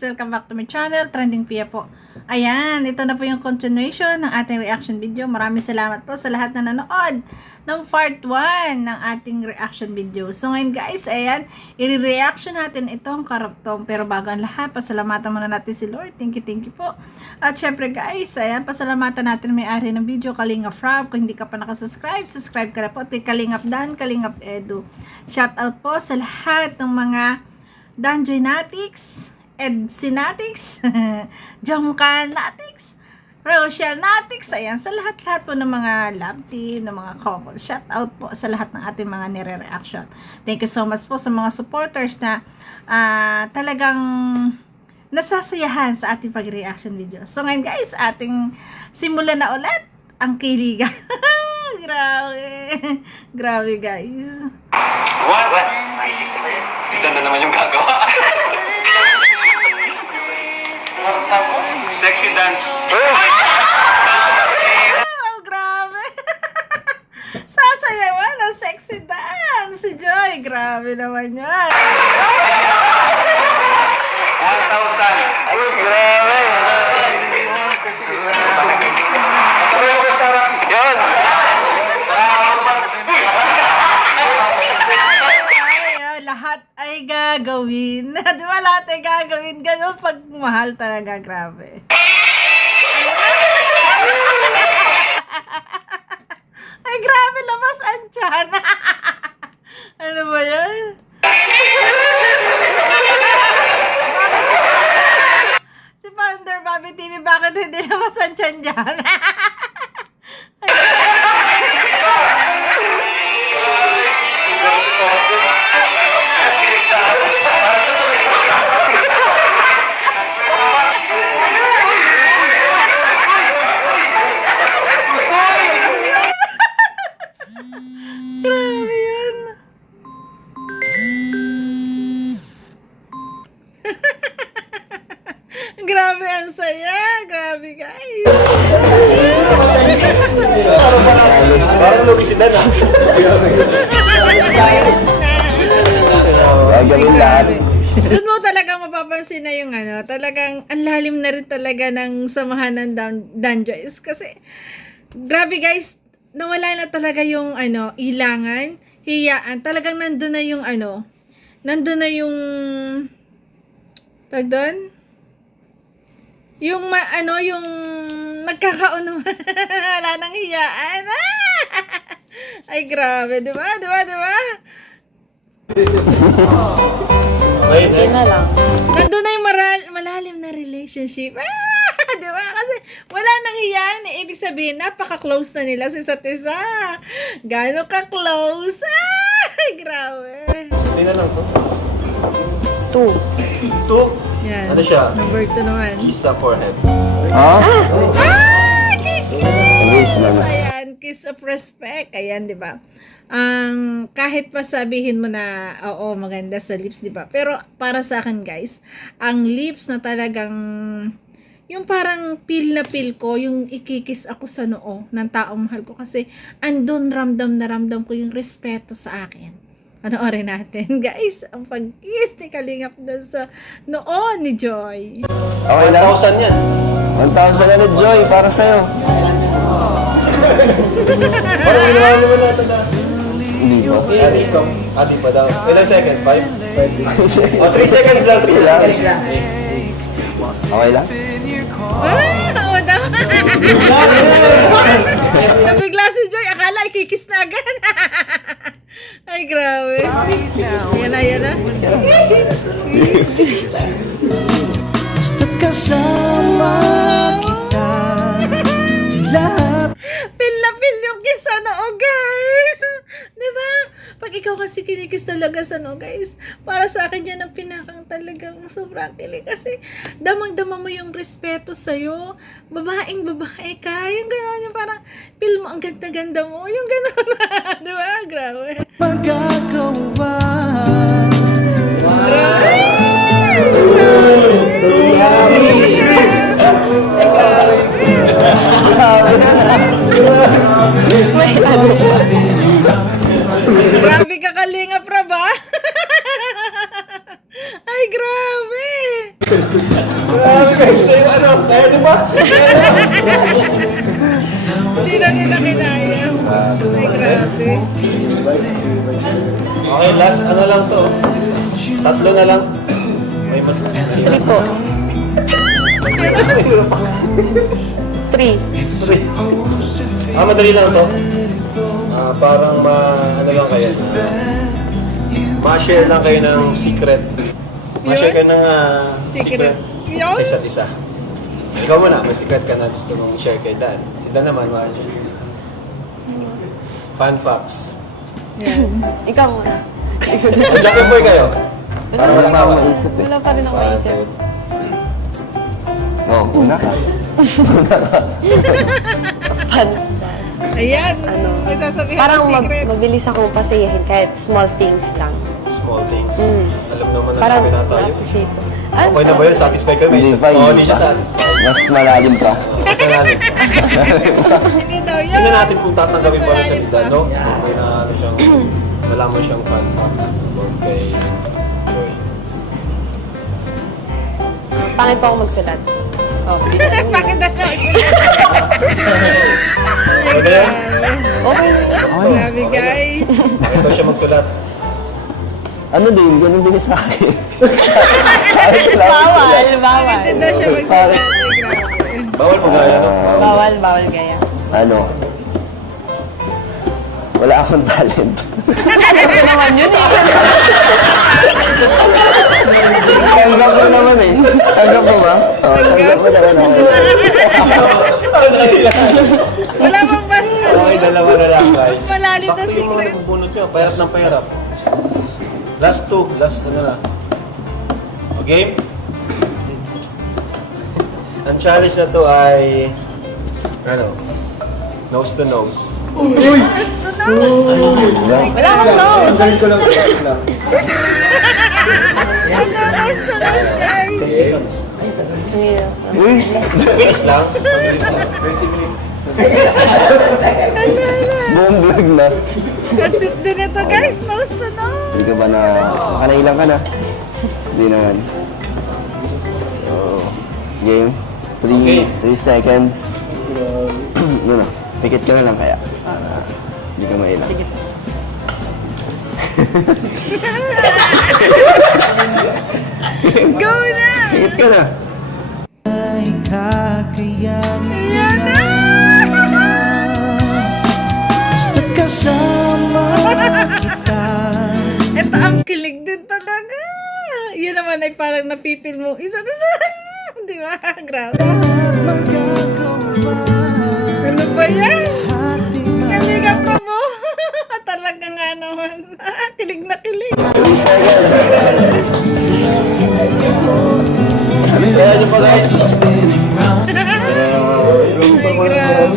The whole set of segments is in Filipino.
Welcome back to my channel, Trending Pia po. Ayan, ito na po yung continuation ng ating reaction video. Maraming salamat po sa lahat na nanood ng part 1 ng ating reaction video. So ngayon guys, ayan, i-reaction natin itong karugtong. Pero bago ang lahat, pasalamatan muna natin si Lord. Thank you po. At syempre guys, ayan, pasalamatan natin may-ari ng video, Kalingap Rob. Kung hindi ka pa nakasubscribe, subscribe ka na po. Kalingap Dan, Kalingap Edu. Shout out po sa lahat ng mga Danjoynatics, Edsinatics, Jamkanatics, Rochelnatics, ayan, sa lahat-lahat po ng mga love team, ng mga couple. Shout out po sa lahat ng ating mga nire-reaction. Thank you so much po sa mga supporters na talagang nasasayahan sa ating pag-reaction video. So ngayon guys, ating simulan na ulit ang kiligan. Grabe guys. What? Naisip ko na yun. Tignan na naman yung gagawa. Sexy dance. Oh, grabe. Sasayawan ng sexy dance. Si Joy, grabe naman yan. 1,000. Ay, grabe. Sabi mo ka, Sarah. Yun. Lahat ay gagawin. Di ba lahat ay gagawin? Ganun pag mahal talaga. Grabe. Ay, grabe. Labas ang tiyan. Ano ba yan? Si Founder Bobby TV, bakit hindi labas ang tiyan dyan? Grabe yun. Grabe ang saya. Grabe guys. Parang lumisidan ah. Gagawin lahat. Doon mo talaga mapapansin na yung ano, talagang ang lalim na rin talaga ng samahan ng Danjoys. Kasi, grabe guys, nawala na talaga yung ano, ilangan, hiyaan. Talagang nandun na yung ano, nandun na yung, tag doon? Yung yung nagkakauno. Wala nang hiyaan. Ay, grabe, di ba? Wait, na lang. Nandun na yung malalim na relationship. Di ba? Kasi wala nang hiyaan. Ibig sabihin, napaka-close na nila sa isa't isa. Gano'n ka-close? Ay, grabe. Hindi na lang to. 2. 2. Yan. Ano siya? Number 2 naman. Kiss sa forehead. Kiss! Ayan, kiss of respect. Ayan, di ba? Kahit pa sabihin mo na, oo, maganda sa lips, di ba? Pero para sa akin, guys, ang lips na talagang, yung parang feel na feel ko, yung ikikis ako sa noo ng taong mahal ko. Kasi, andun ramdam na ramdam ko yung respeto sa akin. Panoorin natin, guys, ang pag-kiss ni Kalingap doon sa noo ni Joy. Okay lang. 1,000 yan. 1,000 na Joy, para sa'yo. Parang ginawa naman natin na. Hindi pa. Adi pa daw. Ilang second? 5? 3 seconds lang. 3 lang. Okay lang? Oo daw. Nabigla si Joy, akala ikikis na agad. Ay, grabe. Yan na. Basta kasama kita, lahat. Feel na feel yung kiss sa noo, guys. Diba? Pag ikaw kasi kinikis talaga sa noo, guys, para sa akin yan ang pinakang talagang sobrang kilig. Kasi damang-dama mo yung respeto sa'yo. Babaeng babae ka. Yung gano'n, yung parang feel mo ang ganda-ganda mo. Yung gano'n. Diba? Grabe. Magagawa. Grabe. Grabe ka, Kalingap Rob, ah. Ay, grabe. Guys, ano? Kaya di ba? Hindi na nila kinaya. Ay, grabe. Okay, last ano lang to. Tatlo na lang. May mas... 3 po. 3. Madali lang to. Parang ano lang kayo. Ma-share lang kayo ng secret. Ma-share kayo ng secret Yun? sa isa't isa. Ikaw muna, may secret ka na gusto mong share kay Dan. Si Dan naman, fun facts. Yan. Ikaw muna. Jacket boy kayo. Para walang tawa. maisip eh. Wala pa rin ako maisip. Oo, una ka. Fun. Ayan. Ano? May sasabihin Parang ng secret. mabilis akong pasayahin kahit small things lang. Small things. Mm. Alam naman na Parang namin na tayo. na-appreciate ko. Okay na ba yun? Satisfied kami? Hindi pa, Oo, hindi hindi siya pa. satisfied. Mas malalim pa. Mas malalim. Hindi daw yun. Tingnan natin kung tatanggapin Mas pa rin siya malalim ni pa. Dan, no? May na ano siyang, nalaman siyang fun facts about kay Joy. Pangit pa ako magsulat. Oh, di na. Bakit ako? Pwede yan? Okay na yun. Grabe guys. Bakit daw siya magsulat? Ano din, ganun din sa akin. Bawal, bawal. Bakit daw siya magsulat? Ay, grabe. Bawal mo gaya, no? Bawal, bawal gaya. Ano? Wala akong talent. Ano naman yun eh. Tanggap ko naman eh. Tanggap mo ba? Oo, tanggap mo naman ako. Wala bang mas Okay, dalawa na lang, guys. Mas malalim na Sakto yung mga secret. nagbubunot nyo. Pahirap ng pahirap. Last two. Last ano na. Okay? Ang challenge na to ay ano? Nose to nose. Gusto na. Wala akong nose. Gusto na, guys. Uy! Bilis lang. Bilis lang. 20 minutes. Buong vlog na. Kasit din ito guys. Nose to nose. Hindi ka ba na... Kanailang ka na? Hindi naman. So... Game. 3 Okay. 3 seconds. Yun na. Pikit ka na lang kaya. Para hindi ka mailang. Go na. Pikit ka na. Ayan na. Basta kasama kita. Ito ang kilig din talaga. Yun naman ay parang napipil mo. Isa. Di ba? Grabe. Ano ba yan? Kaliga pa mo. Talaga nga naman. Kilig na kilig. 3 seconds. Kaya nyo pa guys. Ay, grabe.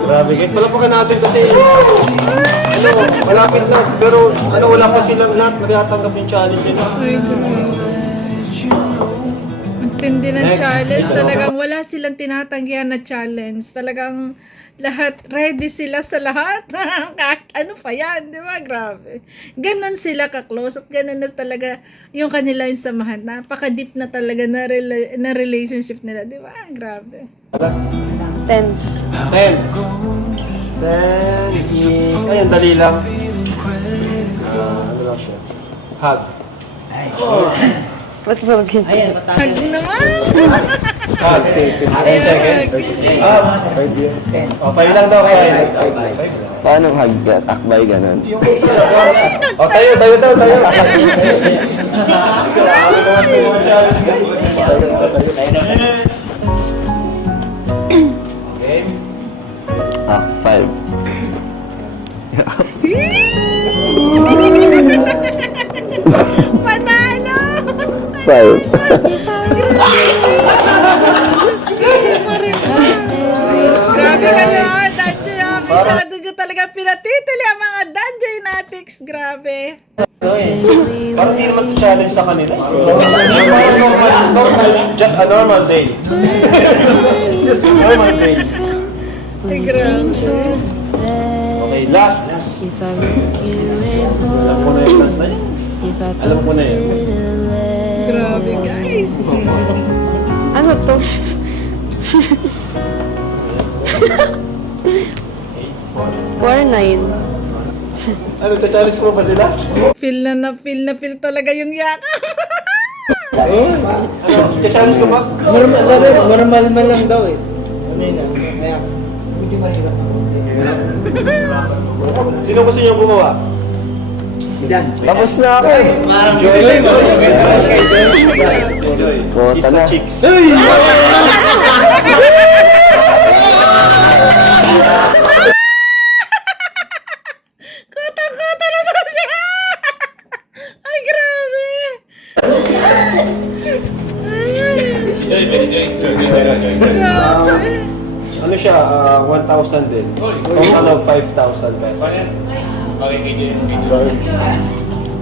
Grabe guys. Palapakan natin kasi ano, malapit na. Pero ano, wala pa silang lahat. Magtatanggap yung challenge yun. Ay, grabe. Ang tindi ng Next. challenge. Talagang wala silang tinatanggihan na challenge. Talagang lahat, ready sila sa lahat. Kahit ano pa yan, di ba? Grabe. Ganon sila ka-close at ganon na talaga yung kanilang samahan. Napaka-deep na talaga na relationship nila, di ba? Grabe. 10. 10. 10 is... Ayun, dali lang. Ano lang siya? Hug. Ba't ba ganyan? Hug naman! Hug. 10 seconds. O, 5 lang daw kaya. 5 Paano hag? Akbay ganun. O, tayo daw, tayo. Okay. Ah, 5. Panalo! 5. Grabe kayo ha, Danjoy ha. Masyado nyo talaga pinatitili ang mga Danjoy Natics. Grabe. Parang hindi naman challenge sa kanila. Just a normal day. Just a normal day. Ay, grabe. Okay, last. Alam ko na yung last na yun. Alam ko na yun. Grabe, guys. Ano to? Four nine. Ano, challenge mo ba sila? Feel talaga yung yaka. Ano, challenge ko ba? Normal man lang daw eh. Ano yun ah, kaya medyo mahirap ako. Sino gusto niyo gumawa? Tapos na ako eh. Kota na. Chicks. Kota na daw siya. Ay, grabe. Grabe. Ano siya, 1,000 din. Total of 5,000 pesos.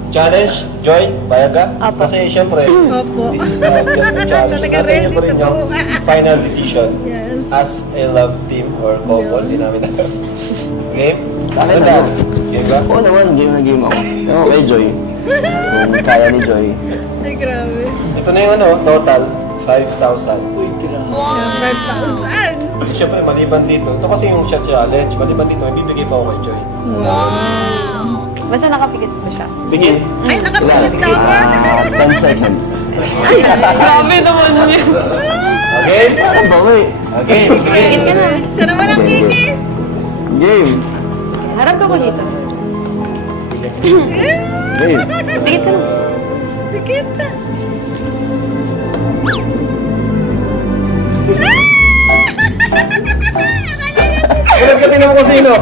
Challenge? Joy? Bayag ka? Apo. Kasi syempre, Opo. this is just a challenge. Talaga Nasa ready inyo pa rin to yung go. final decision. Yes. As a love team or couple, Yeah. di namin alam. Game? Sa akin Ano na. daw? Game ba? Oo naman, game na game ako. Ewan kay Joy. Kung kaya ni Joy. Ay, grabe. Ito na yung ano, total, 5,000. Yan, 5,000. Eh, syempre, maliban dito. Ito kasi yung shot challenge. Maliban dito, may bibigay pa ako kay Joy. Wow. Basta nakapikit pa siya. Sige. Ay, nakapilit daw ba? 10 seconds. Grabe naman yun. Okay? Ano ba, wait? Okay. Sige. Pikit ka na. Siya naman ang kikis. Game. Harap ka ko dito. Game. Pikit ka na. Pikit. Ulit ka tingnan mo kung sino.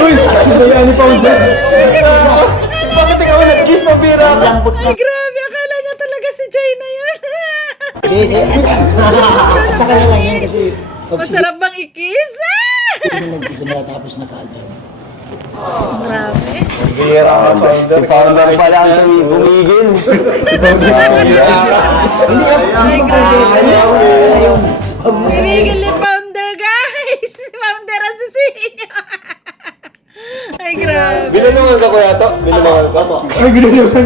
Uy! Bayani pa ulit. Bakit ikaw nag-kiss? Mabira ka. Ay, grabe. Akala niya talaga si Joy na yan. Sa kanya lang yan kasi Masarap bang ikis? gusto na tapos na kaagad. Grabe. Mabira ka, founder. Si founder pala ang tumigil. Mabira ka. Ay, grabe. Ayun. Pinigil ni Founder, guys. Si Founder ang susihin. Ay, grabe. Bilan naman ka, Kuya To. Bilan naman ka. Ay, gano'n naman.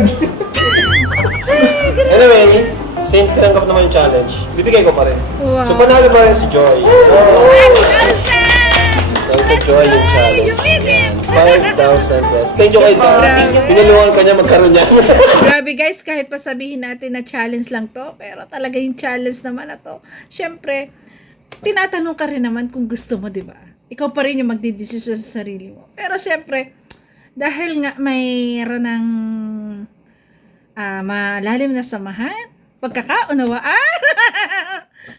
Anyway, since tinanggap naman yung challenge, bibigay ko pa rin. Wow. So, panalo pa rin si Joy. 1,000! So, ito Joy yung challenge. You made it! 5,000 pesos. Thank you kay Dan. Grabe. Tinulungan ka niya magkaroon niya. Grabe guys, kahit pa sabihin natin na challenge lang to, pero talaga yung challenge naman na to, syempre, tinatanong ka rin naman kung gusto mo, di ba? Ikaw pa rin yung magdidesisyon sa sarili mo. Pero syempre, dahil nga mayroon ng malalim na samahan, pagkakaunawaan,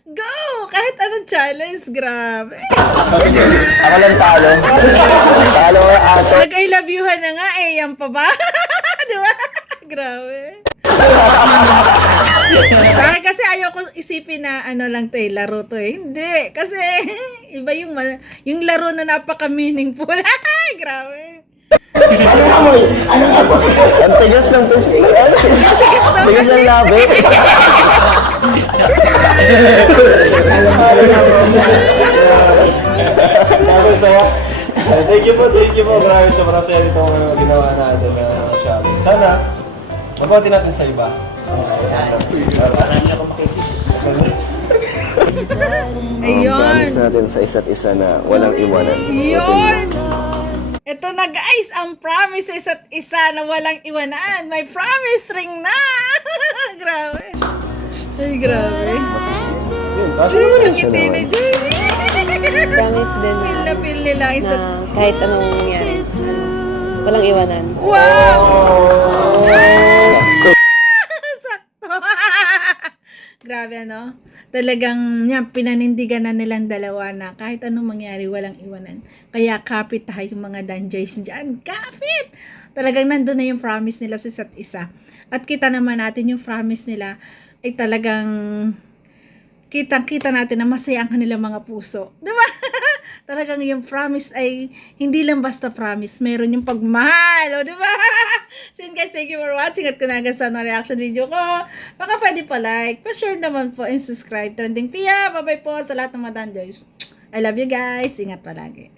go! Kahit anong challenge, grabe. Ako lang talo. Talo ko ato. Nag-I love you-han na nga eh, yan pa ba? Di ba? Grabe. Sa akin kasi ayoko isipin na ano lang to eh, laro to eh. Hindi. Kasi iba yung laro na napaka-meaningful. Grabe. Ang tigas ng testigan. Tigas daw Tigas ng ng labi. Grabe saya. Thank you po. Grabe sobrang saya nitong ginawa natin na challenge. Sana, mabuti natin sa iba. Ayun. Promise natin sa isa't isa na walang iwanan. Yun! Ito na guys, ang promise sa isa't isa na walang iwanan. May promise ring na! Grabe. Ay, grabe. Ang ngiti ni Jenny. Promise din Feel na feel nila ang isa't... na kahit anong mangyari, walang iwanan. Wow! Sakto. Sakto. Grabe, ano? Talagang yan, pinanindigan na nilang dalawa na kahit anong mangyari, walang iwanan. Kaya kapit tayo mga danjoys dyan. Kapit! Talagang nandun na yung promise nila sa isa't isa. At kita naman natin yung promise nila ay talagang kitang-kita natin na masaya ang kanilang mga puso. Diba? Talagang yung promise ay hindi lang basta promise. Meron yung pagmahal. O, diba? So yun guys, thank you for watching. At kung nagustuhan ang reaction video ko, baka pwede pa like, pa-share naman po and subscribe. Trending Pia. Bye-bye po sa lahat ng mga danjoys. I love you guys. Ingat palagi.